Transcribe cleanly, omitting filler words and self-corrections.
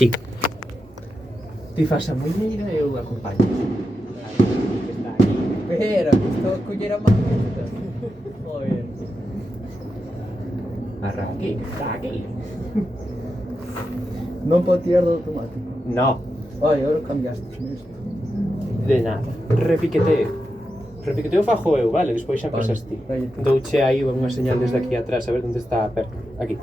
Sí. Ti fas a muñeira e eu acompaño. Pero, isto collera máis isto. Joder. Arranque, está aquí. Non pode tirar do automático. No, Ai, agora cambiaste isto. de nada. Repiqueteo fajo eu, vale? Despois xa empezas ti. Vale. Douche aí unha señal desde aquí atrás, a ver onde está a perna. Aquí.